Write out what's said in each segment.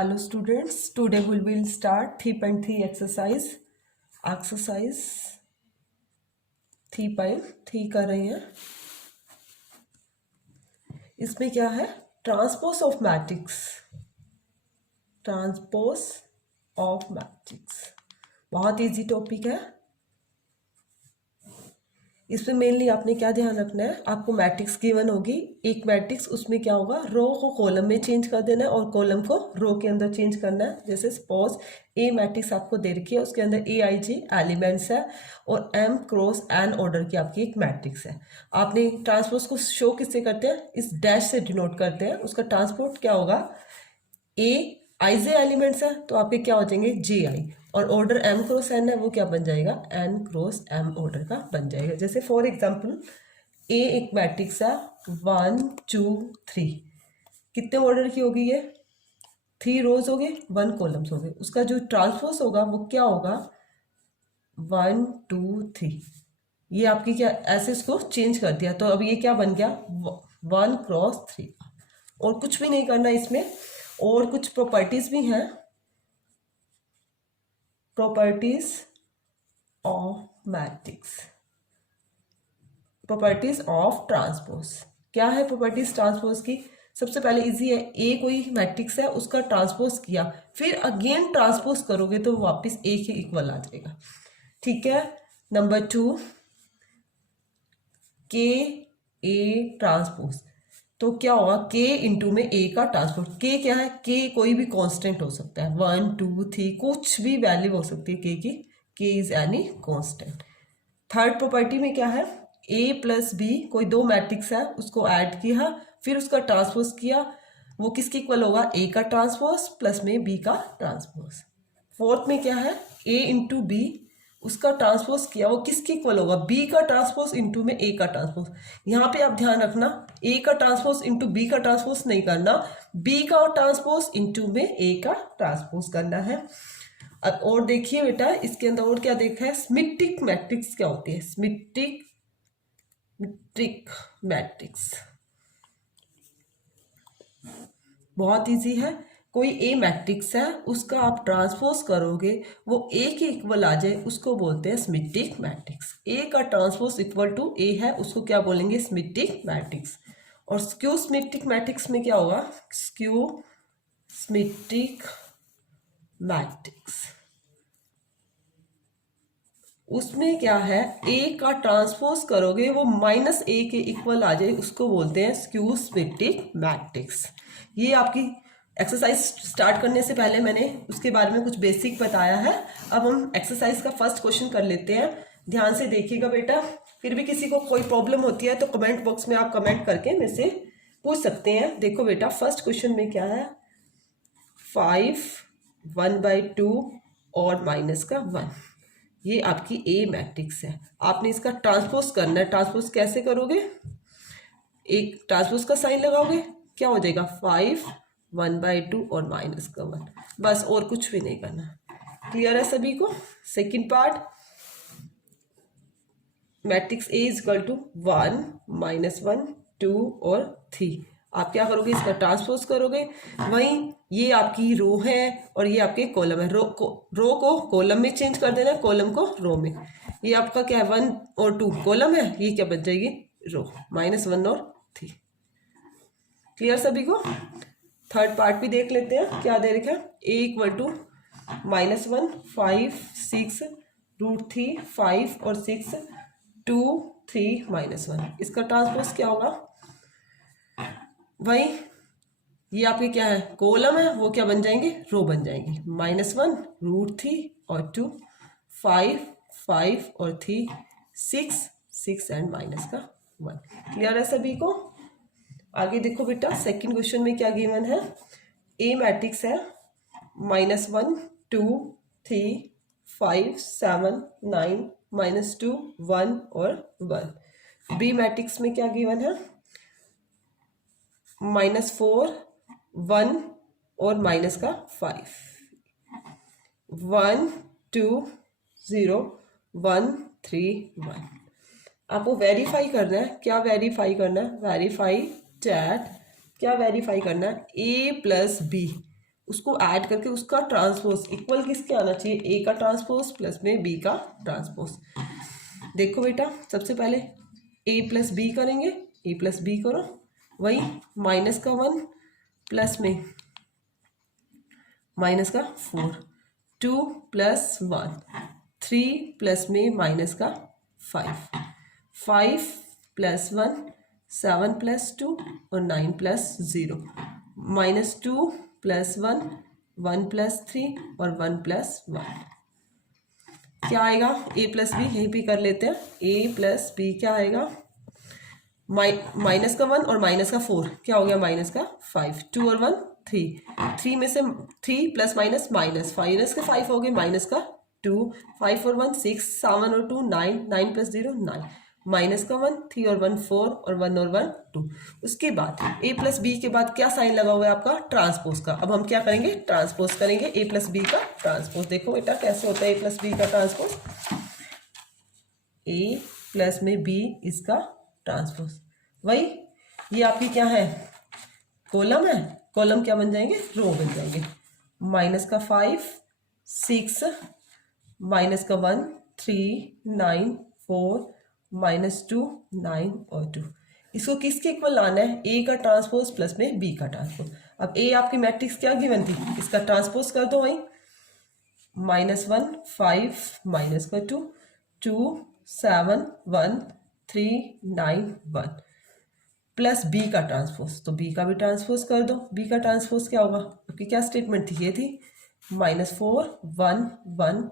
Hello students, today we will start 3.3 exercise 3.3 कर रहे हैं। इसमें क्या है, ट्रांसपोज ऑफ मैट्रिक्स। बहुत इजी टॉपिक है। इसमें मेनली आपने क्या ध्यान रखना है, आपको मैट्रिक्स गिवन होगी, एक मैट्रिक्स, उसमें क्या होगा, रो को कॉलम में चेंज कर देना है और कॉलम को रो के अंदर चेंज करना है। जैसे सपोज ए मैट्रिक्स आपको दे रखी है, उसके अंदर ए आई जी एलिमेंट्स है और एम क्रॉस एन ऑर्डर की आपकी एक मैट्रिक्स है। आपने ट्रांसपोज को शो किससे करते हैं, इस डैश से डिनोट करते हैं। उसका ट्रांसपोर्ट क्या होगा, ए आई जे एलिमेंट्स है तो आपके क्या हो जाएंगे, जे आई, और ऑर्डर एम क्रॉस एन है वो क्या बन जाएगा, एन क्रॉस एम ऑर्डर का बन जाएगा। जैसे फॉर एग्जांपल ए एक मैट्रिक्स है 1 2 3, कितने ऑर्डर की होगी ये, 3 रोज हो गए 1 कॉलम्स हो गए। उसका जो ट्रांसपोज होगा वो क्या होगा, 1 2 3। ये आपकी क्या, ऐसे इसको चेंज कर दिया तो अब ये क्या बन गया, 1 क्रॉस 3। और कुछ भी नहीं करना इसमें, और कुछ प्रॉपर्टीज भी हैं, properties of matrix, properties of transpose. क्या है प्रॉपर्टीज ट्रांसपोज की, सबसे पहले इजी है, ए कोई मैट्रिक्स है उसका ट्रांसपोज किया, फिर अगेन ट्रांसपोज करोगे तो वापस ए के इक्वल आ जाएगा। ठीक है। नंबर 2, के ए ट्रांसपोज, तो क्या होगा, के इंटू में ए का ट्रांसपोज। के क्या है, के कोई भी कांस्टेंट हो सकता है, 1 2 3 कुछ भी वैल्यू हो सकती है के की, के is any constant. Third property में क्या है, ए प्लस बी, कोई दो मैट्रिक्स है उसको ऐड किया फिर उसका ट्रांसपोज किया, वो किसके इक्वल होगा, ए का ट्रांसपोज प्लस में बी का ट्रांसपोज। फोर्थ में क्या है, ए इंटू बी, उसका ट्रांसपोज किया, वो किसके इक्वल होगा, बी का ट्रांसपोज इंटू में ए का ट्रांसपोज। यहाँ पे आप ध्यान रखना, ए का ट्रांसपोज इंटू बी का ट्रांसपोज नहीं करना, बी का ट्रांसपोज इंटू में ए का ट्रांसपोज करना है। अब और देखिए बेटा, इसके अंदर और क्या देखा है, सिमेट्रिक मैट्रिक्स क्या होती है, सिमेट्रिक मैट्रिक्स बहुत इजी है। कोई ए मैट्रिक्स है उसका आप ट्रांसपोज करोगे वो ए के इक्वल आ जाए, उसको बोलते हैं सिमेट्रिक मैट्रिक्स। ए का ट्रांसपोज इक्वल टू ए है, उसको क्या बोलेंगे, सिमेट्रिक मैट्रिक्स। और स्क्यू सिमेट्रिक मैट्रिक्स में क्या होगा, स्क्यू सिमेट्रिक मैट्रिक्स, उसमें क्या है, ए का ट्रांसपोज करोगे वो माइनस ए के इक्वल आ जाए, उसको बोलते हैं स्क्यू सिमेट्रिक मैट्रिक्स। ये आपकी एक्सरसाइज स्टार्ट करने से पहले मैंने उसके बारे में कुछ बेसिक बताया है। अब हम एक्सरसाइज का फर्स्ट क्वेश्चन कर लेते हैं, ध्यान से देखिएगा बेटा। फिर भी किसी को कोई प्रॉब्लम होती है तो कमेंट बॉक्स में आप कमेंट करके मेरे से पूछ सकते हैं। देखो बेटा, फर्स्ट क्वेश्चन में क्या है, 5 1/2 और माइनस का 1, ये आपकी ए मैट्रिक्स है। आपने इसका ट्रांसपोज करना है। ट्रांसपोज कैसे करोगे, एक ट्रांसपोज का साइन लगाओगे, क्या हो जाएगा, 5 1/2 और माइनस का 1, बस और कुछ भी नहीं करना। क्लियर है सभी को। Second part, matrix A is equal to 1 -1 2 और 3। आप क्या करोगे, इसका ट्रांसपोज करोगे, वहीं ये आपकी रो है और ये आपके कॉलम है। रो को कॉलम में चेंज कर देना है, कॉलम को रो में। ये आपका क्या है, 1 और 2 कॉलम है, ये क्या बन जाएगी, रो, -1 और 3। क्लियर सभी को। थर्ड पार्ट भी देख लेते हैं, क्या दे रखा है, ए इक्वल टू -1 5 6 √3 5 और 6 2 3 -1। इसका ट्रांसपोज क्या होगा, वही ये आपके क्या है, कॉलम है, वो क्या बन जाएंगे, रो बन जाएंगे। -1 √3 और 2 5 5 और 3 6 6 एंड माइनस का 1। क्लियर है सभी को। आगे देखो बेटा, सेकंड क्वेश्चन में क्या गिवन है, ए मैट्रिक्स है -1 2 3 5 7 9 -2 1 और 1। बी मैट्रिक्स में क्या गिवन है, -4 1 और माइनस का 5 1 2 0 1 3 1। आपको वेरीफाई करना है, क्या वेरीफाई करना है, वेरीफाई डैट, क्या वेरीफाई करना है, ए प्लस बी, उसको ऐड करके उसका ट्रांसपोज इक्वल किसके आना चाहिए, ए का ट्रांसपोज प्लस में बी का ट्रांसपोज। देखो बेटा सबसे पहले ए प्लस बी करेंगे, ए प्लस बी करो, वही माइनस का 1 प्लस में माइनस का 4, 2 प्लस 1, 3 प्लस में माइनस का 5, 5 प्लस 1, 7 प्लस 2 और 9 प्लस 0, -2 प्लस 1, 1 प्लस 3 और 1 प्लस 1। क्या आएगा, ए प्लस बी यहीं पे कर लेते हैं, ए प्लस बी क्या आएगा, माइनस का 1 और माइनस का 4 क्या हो गया, माइनस का 5, 2 और 1 3, 3 में से 3 प्लस माइनस माइनस, माइनस के 5 हो गए, माइनस का 2, 5 और 1 6, 7 और 2 9, 9 प्लस 0 9, माइनस का 1, 3 और 1 4 और 1 और 1 2। उसके बाद ए प्लस बी के बाद क्या साइन लगा हुआ है आपका, ट्रांसपोज का। अब हम क्या करेंगे, ट्रांसपोज करेंगे ए प्लस बी का ट्रांसपोज। देखो बेटा कैसे होता है ए प्लस बी का ट्रांसपोज, ए प्लस में बी इसका ट्रांसपोज, वही ये आपकी क्या है, कॉलम है, कॉलम क्या बन जाएंगे, रो बन जाएंगे। माइनस का 5 6, माइनस का 1 3 9 4, -2 9 और 2। इसको किसके इक्वल लाना है, ए का ट्रांसपोज प्लस में बी का ट्रांसपोज। अब ए आपकी मैट्रिक्स क्या गिवन थी, इसका ट्रांसपोज कर दो, वही -1 5 माइनस का 2 2 7 1 3 9 1 प्लस बी का ट्रांसपोज, तो बी का भी ट्रांसपोज कर दो। बी का ट्रांसपोज क्या होगा, आपकी क्या स्टेटमेंट थी, ये थी -4 1 1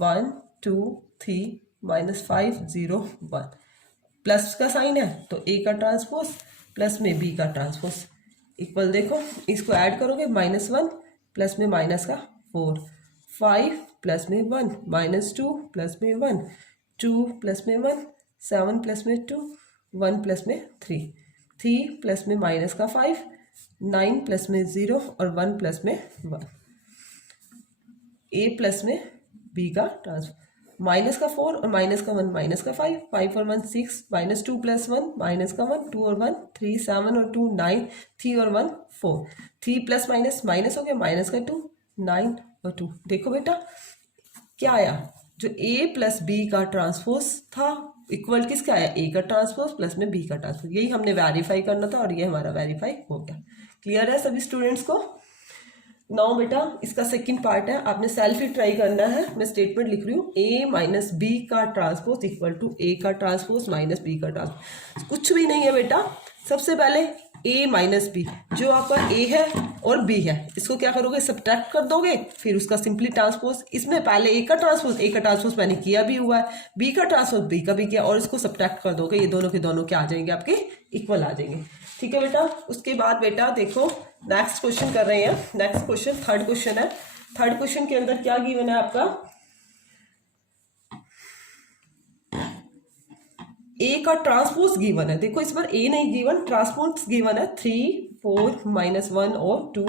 1 2 3 -5 0 1, प्लस का साइन है तो ए का ट्रांसपोज प्लस में बी का ट्रांसपोज इक्वल, देखो इसको ऐड करोगे, -1 प्लस में माइनस का 4, 5 प्लस में 1 -2 प्लस में 1 2 प्लस में 1 7 प्लस में 2 1 प्लस में 3 3 प्लस में माइनस का 5 9 प्लस में 0 और 1 प्लस में 1। ए प्लस में बी का ट्रांसफर, माइनस का 4 और माइनस का 1 माइनस का 5, 5 और 1 6, -2 प्लस 1 माइनस का 1 2 और 1 3 7 और 2 9 3 और 1 4, 3 प्लस माइनस माइनस हो गया, माइनस का 2 9 और 2। देखो बेटा क्या आया, जो ए प्लस बी का ट्रांसपोज था इक्वल किसका आया, ए का ट्रांसपोज प्लस में बी का ट्रांसपोज। यही हमने वेरीफाई करना था और ये हमारा वेरीफाई हो गया। क्लियर है सभी स्टूडेंट्स को। नाउ बेटा इसका सेकंड पार्ट है, आपने सेल्फ ही ट्राई करना है। मैं स्टेटमेंट लिख रही हूँ, ए माइनस बी का ट्रांसपोज इक्वल टू ए का ट्रांसपोज माइनस बी का ट्रांसपोज। कुछ भी नहीं है बेटा, सबसे पहले ए माइनस बी, जो आपका ए है और बी है, इसको क्या करोगे, सब्ट्रैक्ट कर दोगे, फिर उसका सिंपली ट्रांसपोज। इसमें पहले ए का ट्रांसपोज मैंने किया भी हुआ है, बी का ट्रांसपोज बी का भी किया, और इसको सब्ट्रैक्ट कर दोगे, ये दोनों के दोनों क्या आ जाएंगे, आपके इक्वल आ जाएंगे। ठीक है बेटा। उसके बाद बेटा देखो नेक्स्ट क्वेश्चन कर रहे हैं। नेक्स्ट क्वेश्चन थर्ड क्वेश्चन है। थर्ड क्वेश्चन के अंदर क्या गिवन है आपका, ए का ट्रांसपोज गिवन है। देखो इस बार ए नहीं गिवन, ट्रांसपोज गिवन है 3 4 -1 और 2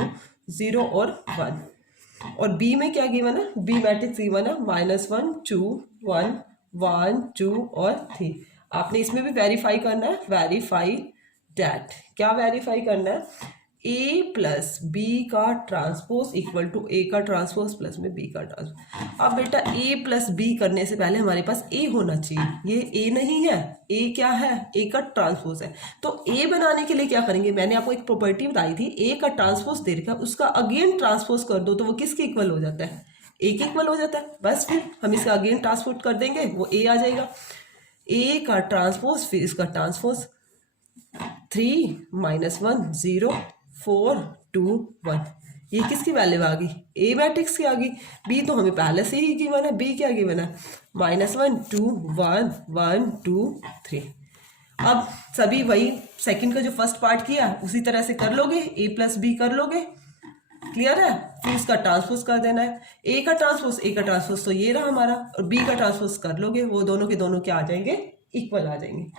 0 और 1। और बी में क्या गिवन है, बी मैट्रिक्स गिवन है -1 2 1 1 2 और 3। आपने इसमें भी वेरीफाई करना है, वेरीफाई डैट। क्या वेरीफाई करना है, ए प्लस बी का ट्रांसपोज इक्वल टू ए का ट्रांसपोज प्लस में बी का ट्रांसपोज। अब बेटा ए प्लस बी करने से पहले हमारे पास ए होना चाहिए, ये ए नहीं है, ए क्या है, ए का ट्रांसपोज है। तो ए बनाने के लिए क्या करेंगे, मैंने आपको एक प्रॉपर्टी बताई थी, ए का ट्रांसपोज दे रखा है, उसका अगेन ट्रांसपोज कर दो तो वो किसके इक्वल हो जाता है, ए के इक्वल हो जाता है। बस फिर हम इसका अगेन ट्रांसपोज कर देंगे, वो ए आ जाएगा। ए का ट्रांसपोज फिर इसका ट्रांसपोज 3 -1 0 4 2 1, ये किसकी वैल्यू आ गई, ए मैट्रिक्स की आ गई। बी तो हमें पहले से ही गिवन है, बी क्या गिवन है, -1 2 1 1 2 3। अब सभी वही सेकंड का जो फर्स्ट पार्ट किया उसी तरह से कर लोगे, ए प्लस बी कर लोगे। क्लियर है। फिर उसका ट्रांसपोज कर देना है, ए का ट्रांसपोज तो ये रहा हमारा, और बी का ट्रांसपोज कर लोगे, वो दोनों के दोनों क्या आ जाएंगे, इक्वल आ जाएंगे।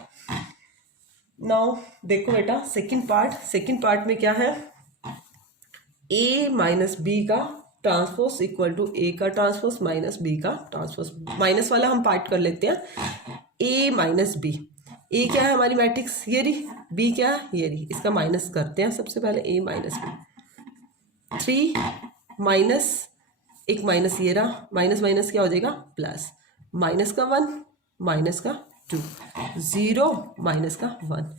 नाउ देखो बेटा सेकंड पार्ट में क्या है, ए माइनस बी का ट्रांसपोज इक्वल टू ए का ट्रांसपोज माइनस बी का ट्रांसपोज। माइनस वाला हम पार्ट कर लेते हैं, ए माइनस बी। ए क्या है हमारी मैट्रिक्स, ये रही, बी क्या है, ये रही, इसका माइनस करते हैं सबसे पहले, ए माइनस बी। 3 माइनस, एक माइनस ये रहा, माइनस माइनस क्या हो जाएगा प्लस, माइनस का 1 माइनस का 2, 0 माइनस का 1,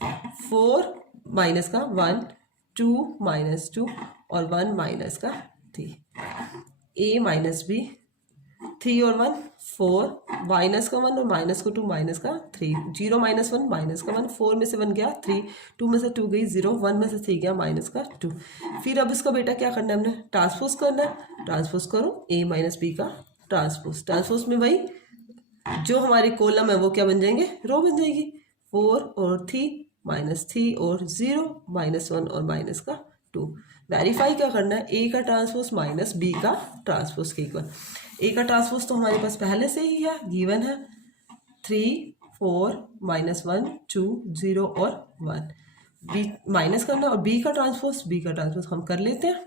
4 माइनस का 1, 2 माइनस 2 और 1 माइनस का 3, a माइनस b, 3 और 1 4, माइनस का 1 और माइनस का 2 माइनस का 3, 0 माइनस 1 माइनस का 1, 4 में से 1 गया 3, 2 में से 2 गई 0, 1 में से 3 गया माइनस का 2। फिर अब इसका बेटा क्या करना है, हमने ट्रांसपोज करना है, ट्रांसपोज करो a माइनस बी का ट्रांसपोज, ट्रांसपोज में भाई जो हमारी कॉलम है वो क्या बन जाएंगे, रो बन जाएगी, 4 और 3 माइनस 3 और 0 माइनस 1 और माइनस का 2। वेरीफाई क्या करना है, ए का ट्रांसपोज माइनस बी का ट्रांसपोज के इक्वल। ए का ट्रांसपोज तो हमारे पास पहले से ही है, गिवन है 3 4 माइनस 1 2 0 और 1, बी माइनस करना, और बी का ट्रांसपोज हम कर लेते हैं,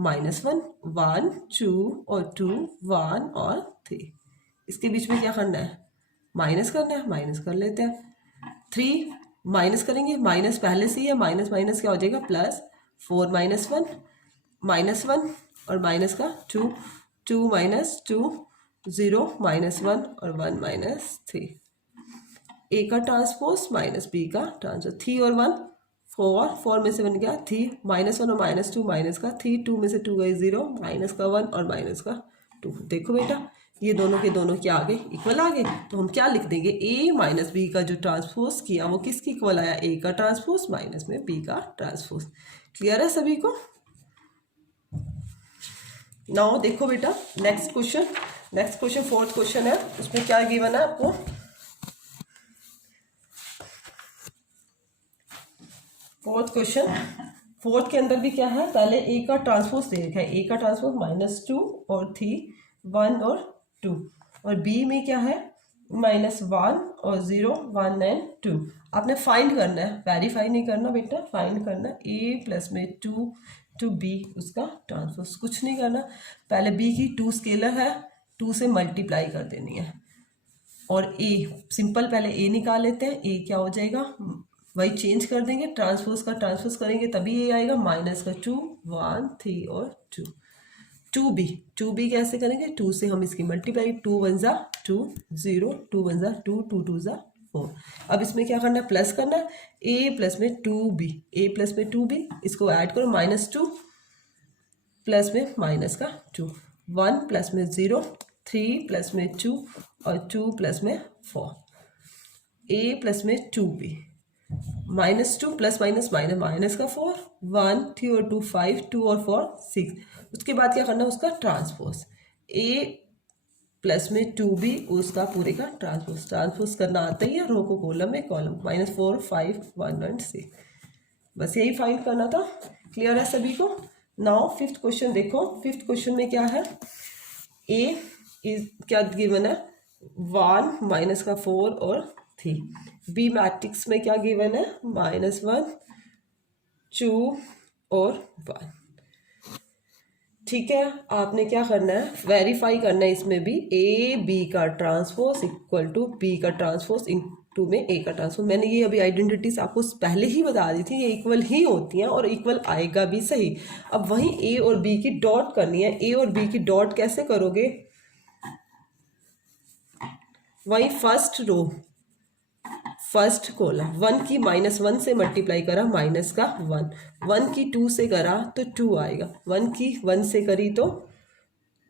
माइनस 1 1 2 और 2 1 और 3। इसके बीच में क्या करना है, माइनस करना है, माइनस कर लेते हैं, 3 माइनस करेंगे, माइनस पहले से ही है, माइनस माइनस क्या हो जाएगा प्लस, 4 माइनस 1 और माइनस का 2, 2 माइनस 2 0 माइनस 1 और 1 माइनस 3। ए का ट्रांसपोज माइनस बी का ट्रांसपोज, 3 और 1 4, 4 में से 1 गया 3, माइनस 1 और माइनस 2 माइनस का 3, 2 में से 2 गई 0, माइनस का 1 और माइनस का 2। देखो बेटा ये दोनों के दोनों क्या आ गए, इक्वल आ गए, तो हम क्या लिख देंगे, ए माइनस बी का जो ट्रांसपोज किया वो किसकी इक्वल आया, ए का ट्रांसपोज माइनस में बी का ट्रांसपोज। क्लियर है सभी को। नाउ देखो बेटा नेक्स्ट क्वेश्चन फोर्थ क्वेश्चन है, उसमें क्या गिवन है आपको, फोर्थ के अंदर भी क्या है, पहले ए का ट्रांसपोज दे रखा है, ए का ट्रांसपोज माइनस 2 और 3 1 और 2, और बी में क्या है माइनस 1 और 0 1 एंड 2। आपने फाइंड करना है, वेरीफाई नहीं करना बेटा, फाइंड करना है, ए प्लस में 2 टू बी उसका ट्रांसपोज, कुछ नहीं करना, पहले बी की 2 स्केलर है, 2 से मल्टीप्लाई कर देनी है, और ए सिंपल पहले ए निकाल लेते हैं, ए क्या हो जाएगा, वही चेंज कर देंगे, ट्रांसपोज का ट्रांसपोज करेंगे तभी ए आएगा, माइनस का 2 1 3 और 2, 2b कैसे करेंगे, 2 से हम इसकी मल्टीप्लाई, 2 1 जा 2 0, 2 1 जा 2 2 2 जा 4। अब इसमें क्या करना है, प्लस करना है, a प्लस में 2b, इसको ऐड करो, माइनस 2 प्लस में माइनस का 2, 1 प्लस में 0, 3 प्लस में 2 और 2 प्लस में 4, a प्लस में 2b, minus 2 plus minus minus minus का 4, 1 3 और 2 5, 2 और 4 6। उसके बाद क्या करना है, उसका ट्रांसपोज, a प्लस में 2b उसका पूरे का ट्रांसपोज करना आता ही है, रो को कॉलम में, कॉलम माइनस 4 5 1 एंड 6, बस यही फाइंड करना था। क्लियर है सभी को। नाउ फिफ्थ क्वेश्चन देखो, फिफ्थ क्वेश्चन में क्या है, ए इज क्या गिवन है, 1 माइनस का 4 और 3, बी मैट्रिक्स में क्या गिवन है, माइनस 1 2 और 1। ठीक है, आपने क्या करना है, वेरीफाई करना है इसमें भी, ए बी का ट्रांसपोज इक्वल टू बी का ट्रांसपोज टू में ए का ट्रांसपोज। मैंने ये अभी आइडेंटिटीज आपको पहले ही बता दी थी, ये इक्वल ही होती हैं और इक्वल आएगा भी सही। अब वहीं ए और बी की डॉट करनी है, ए और बी की डॉट कैसे करोगे, वही फर्स्ट रो फर्स्ट कॉलम, 1 की माइनस 1 से मल्टीप्लाई करा, माइनस का 1, 1 की 2 से करा तो 2 आएगा, 1 की 1 से करी तो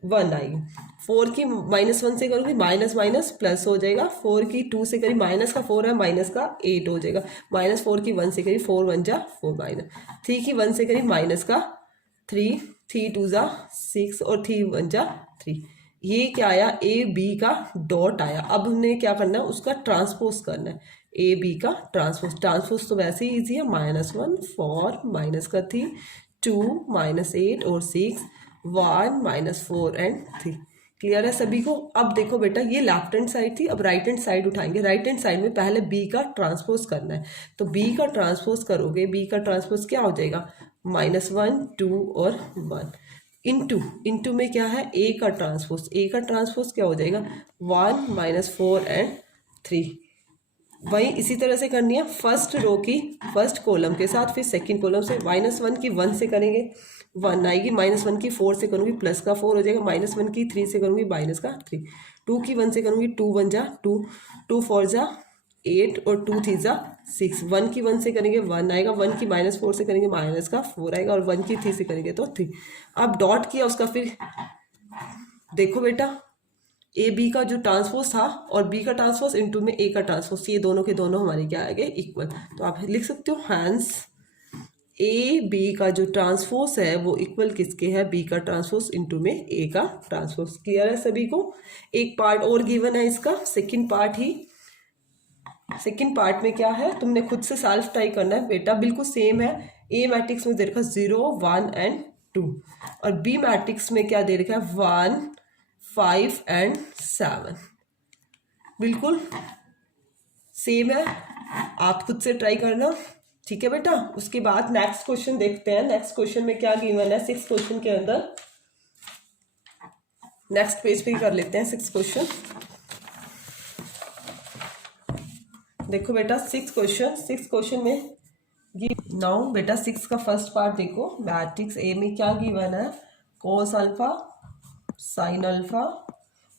1 आएगी, 4 की माइनस 1 से करूँगी, माइनस माइनस प्लस हो जाएगा, 4 की 2 से करी, माइनस का 4 है, माइनस का 8 हो जाएगा, माइनस 4 की 1 से करी, 4 1 जा 4, माइनस 3 की 1 से करी, माइनस का 3, 3 2 जा 6 और 3 1 जा 3। ये क्या आया, ए बी का डॉट आया। अब हमने क्या करना है, उसका ट्रांसपोज करना है, ए बी का ट्रांसपोज तो वैसे ही ईजी है, माइनस 1 4 माइनस का 3 2 माइनस 8 और 6 1 माइनस 4 एंड 3। क्लियर है सभी को। अब देखो बेटा, ये लेफ्ट हैंड साइड थी, अब राइट हैंड साइड उठाएंगे। राइट हैंड साइड में पहले बी का ट्रांसपोज करना है, तो बी का ट्रांसपोज करोगे, बी का ट्रांसपोज क्या हो जाएगा, माइनस 1 2 और 1 इंटू में क्या है, ए का ट्रांसपोज क्या हो जाएगा, 1 माइनस 4 एंड 3। वही इसी तरह से करनी है, फर्स्ट रो की फर्स्ट कॉलम के साथ, फिर सेकंड कॉलम से -1 की 1 से करेंगे 1 आएगी, -1 की 4 से करूँगी प्लस का 4 हो जाएगा, -1 की 3 से करूँगी माइनस का 3, 2 की 1 से करूँगी 2 1 जा 2, 2 4 जा 8 और 2 3 जा 6, 1 की 1 से करेंगे 1 आएगा, 1 की -4 से करेंगे माइनस का 4 आएगा, और 1 की 3 से करेंगे तो 3। अब डॉट किया उसका, फिर देखो बेटा ए बी का जो ट्रांसपोज था और बी का ट्रांसपोज इंटू में ए का ट्रांसपोज, ये दोनों के दोनों हमारे क्या आ गए इक्वल, तो आप लिख सकते हो हैंस ए बी का जो ट्रांसपोज है वो इक्वल किसके है, बी का ट्रांसपोज इंटू में ए का ट्रांसपोज। क्लियर है सभी को? एक पार्ट और गिवन है इसका, सेकंड पार्ट ही, सेकंड पार्ट में क्या है तुमने खुद से सेल्फ ट्राई करना है बेटा, बिल्कुल सेम है। ए मैट्रिक्स में दे रखा 0 1 एंड 2, और बी मैट्रिक्स में क्या दे रखा है 1 5 एंड 7, बिल्कुल सेम है, आप खुद से ट्राई करना। ठीक है बेटा, उसके बाद नेक्स्ट क्वेश्चन देखते हैं। नेक्स्ट क्वेश्चन में क्या गिवन है, 6 क्वेश्चन के अंदर, नेक्स्ट पेज पे कर लेते हैं 6 क्वेश्चन। देखो बेटा 6 क्वेश्चन में नाउ बेटा 6 का फर्स्ट पार्ट देखो, मैट्रिक्स ए में क्या गिवन है, cos alpha sine alpha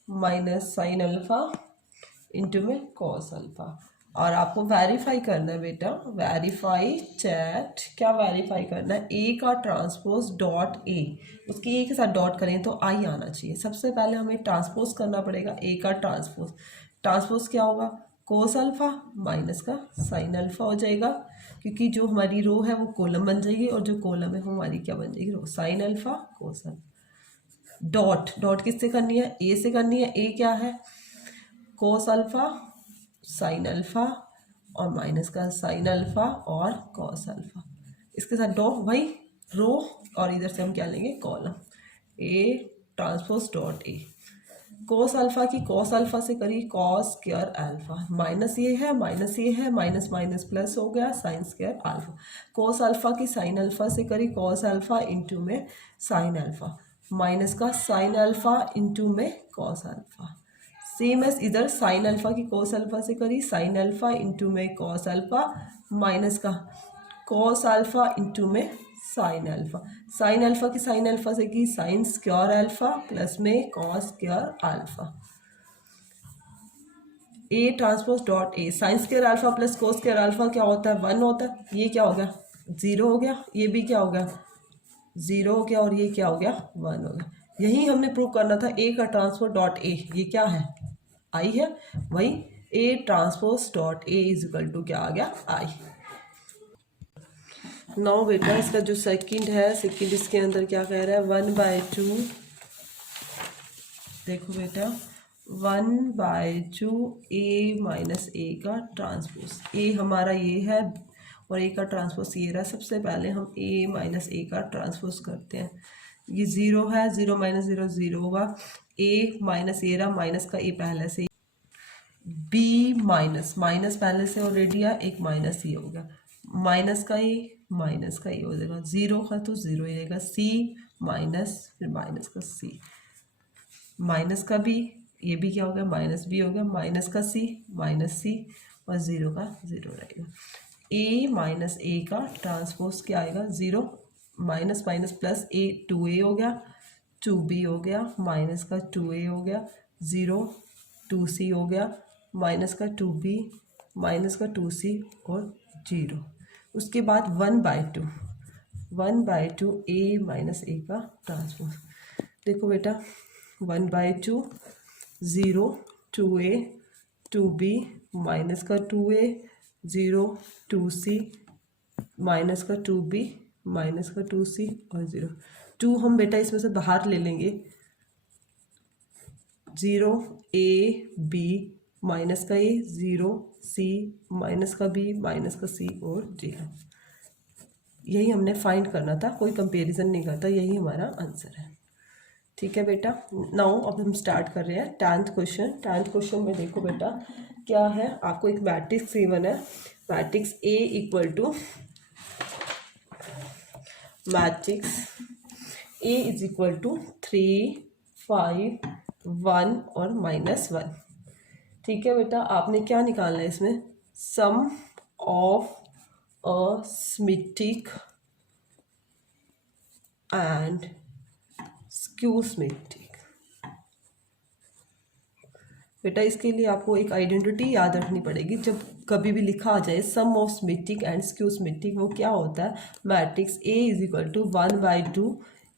minus sine alpha into में कॉस अल्फा, और आपको वेरीफाई करना है बेटा, वेरीफाई चैट, क्या वेरीफाई करना है, ए का ट्रांसपोज डॉट ए, उसके ए के साथ डॉट करें तो आई आना चाहिए। सबसे पहले हमें ट्रांसपोज करना पड़ेगा ए का ट्रांसपोज, ट्रांसपोज क्या होगा, कोस अल्फा माइनस का साइन अल्फा हो जाएगा, क्योंकि जो हमारी रो है वो कॉलम बन जाएगी, और जो कॉलम है वो हमारी क्या बन जाएगी, rho, sine alpha cos alpha. Dot dot किससे करनी है, ए से करनी है, ए क्या है कोस अल्फा साइन अल्फा और माइनस का साइन अल्फा और कॉस अल्फा, इसके साथ डॉट वही रो, और इधर से हम क्या लेंगे कॉलम, ए ट्रांसपोज डॉट ए, कोस अल्फा की कॉस अल्फा से करी कॉस स्क्वायर अल्फा, माइनस ये है माइनस ये है, माइनस माइनस प्लस हो गया sign square alpha, cos alpha की साइन अल्फा से करी कॉस अल्फा इंटू में साइन अल्फा, माइनस का साइन अल्फा इंटू में कॉस अल्फा, सेम एज इधर साइन अल्फा की कॉस अल्फा से करी साइन अल्फा इंटू में कॉस अल्फा, माइनस का कॉस अल्फा इंटू में साइन अल्फा, साइन अल्फा की साइन अल्फा से की साइन स्क्वायर अल्फा प्लस में कॉस स्क्वायर अल्फा, ए ट्रांसपोज डॉट ए, sine square alpha plus cos square alpha क्या होता है 1 होता है, ये क्या हो गया 0 हो गया, ये भी क्या हो गया 0 हो गया, और ये क्या हो गया 1 हो गया। यही हमने प्रूव करना था, ए का ट्रांसपोज डॉट ए, ये क्या है आई है, वही A transpose dot A is equal to क्या आ गया आई। नाउ बेटा इसका जो सेकंड है, सेकंड इसके अंदर क्या कह रहा है 1/2, देखो बेटा 1/2 ए माइनस ए का ट्रांसपोज, ए हमारा ये है और ए का ट्रांसपोज ये रहा। सबसे पहले हम ए माइनस ए का ट्रांसपोज करते हैं, ये 0 है, 0 माइनस 0 0 होगा, ए माइनस ए रहा, माइनस का ए पहले से, बी माइनस माइनस पहले से ऑलरेडी है, एक माइनस ये हो गया, माइनस का ये माइनस का ये हो जाएगा, 0 का तो 0 ही रहेगा, सी माइनस फिर माइनस का सी, माइनस का बी, ये भी क्या हो गया माइनस बी हो गया, माइनस का सी माइनस सी, और 0 का 0 रहेगा। ए माइनस ए का ट्रांसपोज क्या आएगा 0 माइनस माइनस प्लस ए 2a हो गया, 2b हो गया, माइनस का 2a हो गया, 0 2c हो गया, माइनस का 2b माइनस का 2c और 0। उसके बाद 1/2 ए माइनस ए का ट्रांसपोज, देखो बेटा 1/2 0 2a 2b माइनस का 2a 0 2c माइनस का 2b माइनस का 2c और 0, 2 हम बेटा इसमें से बाहर ले लेंगे, 0 a b माइनस का a 0 c माइनस का b माइनस का c और 0। यही हमने फाइंड करना था, कोई कंपैरिजन नहीं करता, यही हमारा आंसर है। ठीक है बेटा, नाउ अब हम स्टार्ट कर रहे हैं 10th क्वेश्चन। 10th क्वेश्चन में देखो बेटा क्या है, आपको एक मैट्रिक्स गिवन है, matrix A equal to matrix A is equal to 3 5 1 और -1। ठीक है बेटा, आपने क्या निकालना है इसमें sum of a symmetric and skew symmetric. बेटा इसके लिए आपको एक आइडेंटिटी याद रखनी पड़ेगी। जब कभी भी लिखा आ जाए sum of symmetric and skew symmetric, वो क्या होता है, matrix A is equal to 1/2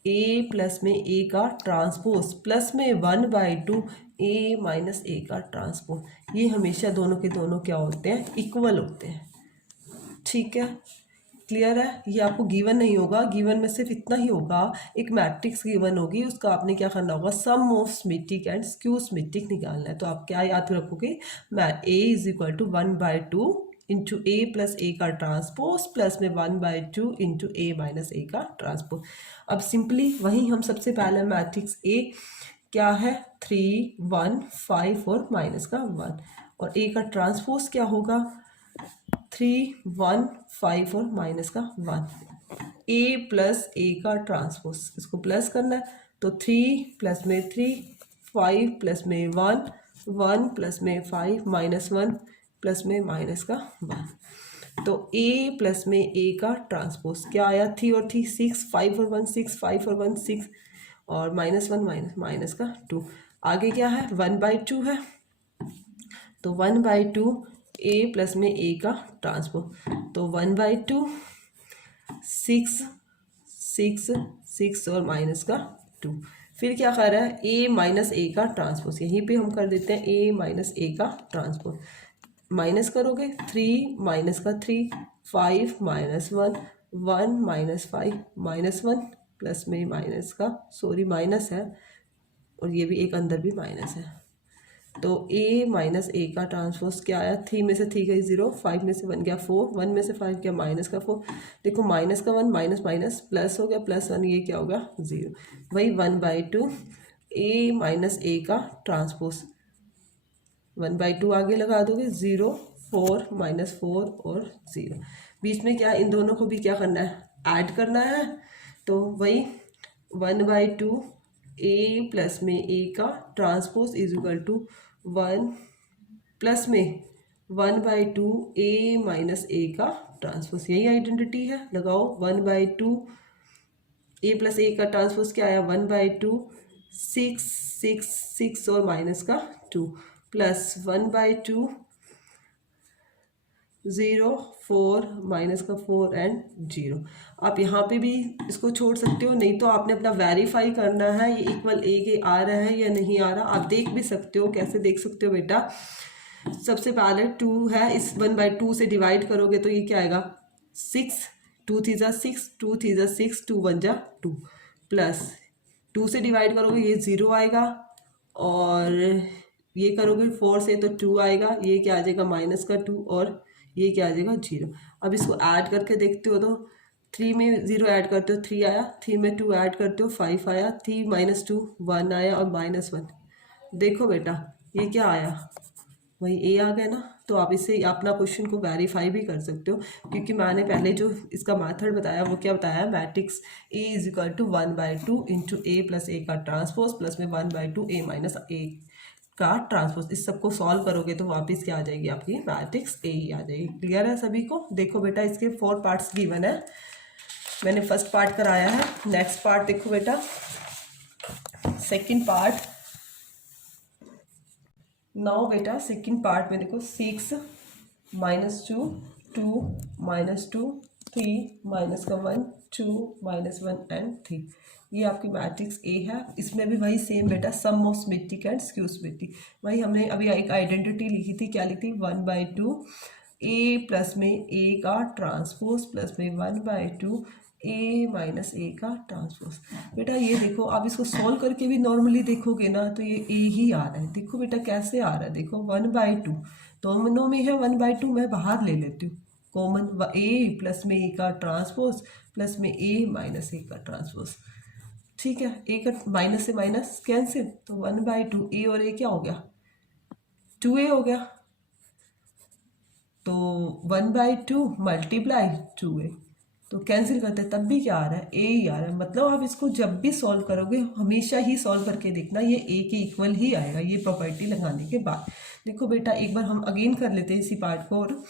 A plus में ए का ट्रांसपोज प्लस में 1/2 ए माइनस ए का ट्रांसपोज। ये हमेशा दोनों के दोनों क्या होते हैं, इक्वल होते हैं। ठीक है, क्लियर है। ये आपको गिवन नहीं होगा, गिवन में सिर्फ इतना ही होगा, एक मैट्रिक्स गिवन होगी, उसका आपने क्या करना होगा, sum of symmetric and skew symmetric निकालना है। तो आप क्या याद रखोगे, A is equal to 1/2 into A plus A का ट्रांसपोज प्लस में 1/2 इंटू ए माइनस ए का ट्रांसपोज। अब सिंपली वही हम सबसे पहले मैट्रिक्स ए क्या है 3 1 5 और माइनस का 1, और ए का ट्रांसपोज क्या होगा 3 1 5 और माइनस का 1, ए प्लस ए का ट्रांसपोज, इसको प्लस करना है तो 3 प्लस में 3 5 प्लस में 1 1 प्लस में 5 माइनस 1 प्लस में माइनस का 1। तो ए प्लस में ए का ट्रांसपोज क्या आया, 3 और 3 6 5 और 1 6 5 और 1 6 और माइनस 1 माइनस का 2। आगे क्या है 1/2 है, तो 1/2 ए प्लस में ए का ट्रांसपोज, तो 1/2 6 6 6 और माइनस का 2। फिर क्या कर रहा है ए माइनस ए का ट्रांसपोज, यहीं पे हम कर देते हैं ए माइनस ए का ट्रांसपोज। माइनस करोगे 3 माइनस का 3 5 माइनस 1 1 माइनस 5 माइनस 1 प्लस में माइनस का माइनस है, और ये भी एक अंदर भी माइनस है। तो ए माइनस ए का ट्रांसपोज क्या आया, 3 में से 3 गई 0, 5 में से 1 गया 4, 1 में से 5 गया माइनस का 4। देखो माइनस का 1 माइनस माइनस प्लस हो गया, प्लस 1 ये क्या होगा 0। वही 1/2 ए माइनस ए का ट्रांसपोज, 1/2 आगे लगा दोगे 0 4 माइनस 4 और 0। बीच में क्या इन दोनों को भी क्या करना है, ऐड करना है। तो वही 1/2 ए प्लस में ए का transpose is equal to 1 plus में 1/2 ए माइनस ए का ट्रांसपोज। यही आइडेंटिटी है, लगाओ 1/2 ए प्लस ए का ट्रांसपोज क्या आया 1/2 6 6 6 और माइनस का 2 प्लस 1/2 0 4 माइनस का 4 एंड 0। आप यहाँ पे भी इसको छोड़ सकते हो, नहीं तो आपने अपना वेरीफाई करना है ये इक्वल ए के आ रहा है या नहीं आ रहा। आप देख भी सकते हो, कैसे देख सकते हो बेटा, सबसे पहले 2 है, इस 1/2 से डिवाइड करोगे तो ये क्या आएगा 6 2 3 6 2 3 6 2 1 2 प्लस 2 से डिवाइड करोगे ये 0 आएगा, और ये करोगे 4 से तो 2 आएगा, ये क्या आ जाएगा माइनस का 2 और ये क्या आ जाएगा 0। अब इसको ऐड करके देखते हो तो 3 में 0 ऐड करते हो 3 आया, 3 में 2 ऐड करते हो 5 आया, 3 माइनस 2 1 आया और माइनस 1। देखो बेटा ये क्या आया, वही ए आ गया ना। तो आप इससे अपना क्वेश्चन को वेरीफाई भी कर सकते हो, क्योंकि मैंने पहले जो इसका मेथड बताया वो क्या बताया, matrix A is equal to 1/2 into A plus A का ट्रांसपोज प्लस में 1/2 ए माइनस ए का ट्रांसपोज। इस सबको सॉल्व करोगे तो वापस क्या आ जाएगी आपकी मैट्रिक्स ए ही आ जाएगी। क्लियर है सभी को। देखो बेटा इसके 4 पार्ट्स गिवन है, मैंने फर्स्ट पार्ट कराया है। नेक्स्ट पार्ट देखो बेटा, सेकंड पार्ट। नाउ बेटा सेकंड पार्ट में देखो 6 माइनस 2 2 माइनस 2 3 माइनस का 1 2 माइनस 1 एंड 3। ये आपकी मैट्रिक्स ए है। इसमें भी वही सेम बेटा sum of symmetric and skew symmetric. वही हमने अभी एक आइडेंटिटी लिखी थी, क्या लिखी थी 1/2 ए प्लस में ए का ट्रांसपोज प्लस में 1/2 ए माइनस ए का ट्रांसपोज। बेटा ये देखो आप इसको सॉल्व करके भी नॉर्मली देखोगे ना तो ये ए ही आ रहा है। देखो बेटा कैसे आ रहा है, देखो 1/2 दोनों में है, 1/2 मैं बाहर ले लेती हूँ कॉमन, ए प्लस में ए का ट्रांसपोज प्लस में ए माइनस ए का ट्रांसपोज। ठीक है, ए का माइनस से माइनस कैंसिल, तो 1/2 ए और ए क्या हो गया 2a हो गया, तो 1/2 मल्टीप्लाई 2a, तो कैंसिल करते तब भी क्या आ रहा है ए ही आ रहा है। मतलब आप इसको जब भी सॉल्व करोगे हमेशा ही सॉल्व करके देखना ये ए के इक्वल ही आएगा, ये प्रॉपर्टी लगाने के बाद। देखो बेटा एक बार हम अगेन कर लेते हैं इसी पार्ट को। और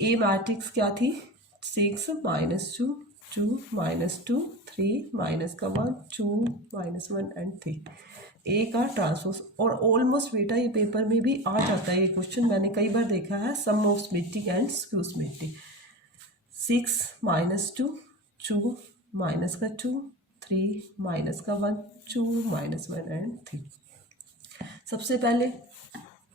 ए मैट्रिक्स क्या थी, 6 -2 2 -2 3 -1 2 -1 एंड 3, ए का ट्रांसपोज। और ऑलमोस्ट बेटा ये पेपर में भी आ जाता है ये क्वेश्चन, मैंने कई बार देखा है, sum of symmetric and skew symmetric. 6 -2 2 -2 3 -1 2 -1 and 3। सबसे पहले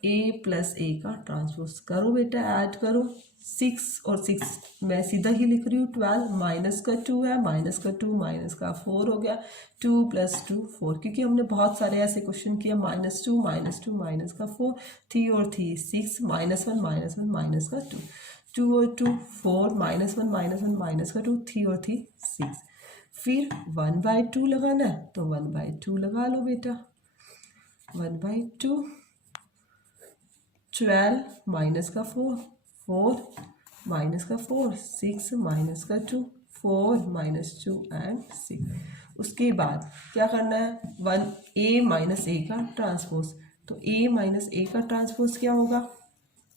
a प्लस ए का ट्रांसपोज करो बेटा, ऐड करो। 6 और 6 मैं सीधा ही लिख रही हूँ, 12 माइनस का 2 है, माइनस का 2 माइनस का 4 हो गया, 2 + 2 4, क्योंकि हमने बहुत सारे ऐसे क्वेश्चन किया, -2 -2 माइनस का 4, 3 और 3 6 -1 -1 माइनस का 2, 2 और 2 4 -1 -1 माइनस का 2, 3 और 3 6। फिर 1/2 लगाना है तो 1/2 लगा लो बेटा, 1/2 12 माइनस का 4 4 माइनस का 4 6 माइनस का 2 4 -2 एंड 6। उसके बाद क्या करना है, 1 a माइनस ए का ट्रांसपोज। तो a माइनस ए का ट्रांसपोज क्या होगा,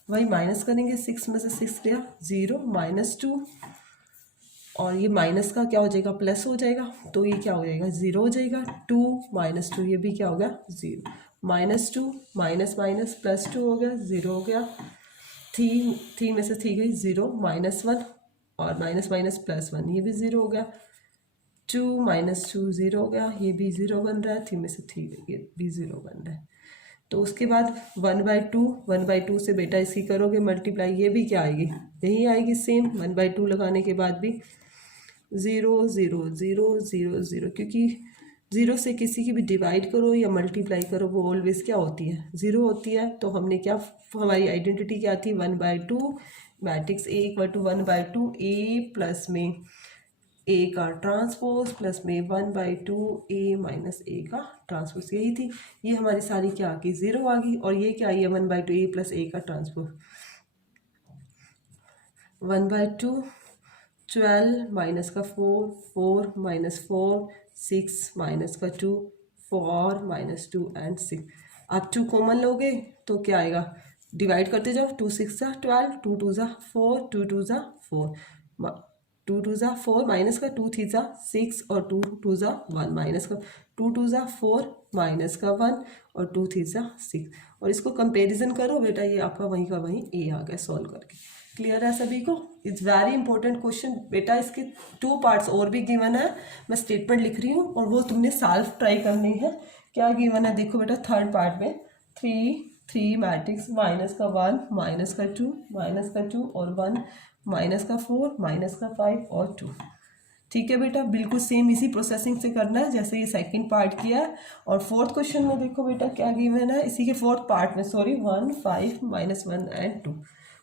वही माइनस करेंगे, 6 में से 6 गया 0 -2, और ये माइनस का क्या हो जाएगा, प्लस हो जाएगा, तो ये क्या हो जाएगा 0 हो जाएगा। 2 -2 ये भी क्या हो गया 0, -2 माइनस माइनस +2 हो गया 0 हो गया। 3 में से 3 गई 0 -1 और माइनस माइनस +1 ये भी 0 हो गया। 2 -2 0 हो गया, ये भी 0 बन रहा है। 3 में से 3 गई, ये भी 0 बन रहा है। तो उसके बाद 1/2 से बेटा इसकी करोगे मल्टीप्लाई, ये भी क्या आएगी, यही आएगी सेम। 1/2 लगाने के बाद भी 0 0 0 0 0, क्योंकि 0 से किसी की भी डिवाइड करो या मल्टीप्लाई करो वो ऑलवेज क्या होती है, 0 होती है। तो हमने क्या, हमारी आइडेंटिटी क्या थी, 1/2 मैट्रिक्स A = 1/2 A प्लस में A का ट्रांसपोज प्लस में 1/2 A माइनस A का ट्रांसपोज, यही थी। ये हमारी सारी क्या आ गई, 0 आ गई। और ये क्या आई है, 1/2 A प्लस A का ट्रांसपोज। 1/2 12 माइनस का 4 4 -4 6 माइनस का 2 4 -2 एंड 6। आप 2 कॉमन लोगे तो क्या आएगा, डिवाइड करते जाओ, 2 6 = 12, 2 2 = 4, 2 2 = 4, 2 2 = 4 माइनस का 2 3 = 6 और 2 2 = 1 माइनस का 2 2 = 4 माइनस का 1 और 2 3 = 6। और इसको कंपैरिजन करो बेटा, ये आपका वहीं का वहीं ए आ गया सॉल्व करके। क्लियर है सभी को, इट्स वेरी इंपॉर्टेंट क्वेश्चन बेटा। इसके 2 पार्ट्स और भी गिवन है, मैं स्टेटमेंट लिख रही हूँ और वो तुमने सॉल्व ट्राई करनी है। क्या गिवन है देखो बेटा, थर्ड पार्ट में 3 3 मैट्रिक्स -1 -2 -2 और 1 -4 -5 और 2। ठीक है बेटा, बिल्कुल सेम इसी प्रोसेसिंग से करना है जैसे ये सेकंड पार्ट किया है। और फोर्थ क्वेश्चन में देखो बेटा क्या गिवन है, इसी के फोर्थ पार्ट में, सॉरी 1 5 -1 एंड 2,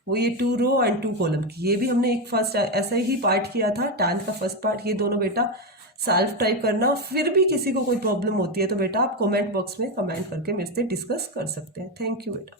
वो ये 2 रो एंड 2 कॉलम की। ये भी हमने एक फर्स्ट ऐसा ही पार्ट किया था, 10th का फर्स्ट पार्ट। ये दोनों बेटा सेल्फ टाइप करना। फिर भी किसी को कोई प्रॉब्लम होती है तो बेटा आप कमेंट बॉक्स में कमेंट करके मेरे से डिस्कस कर सकते हैं। थैंक यू बेटा।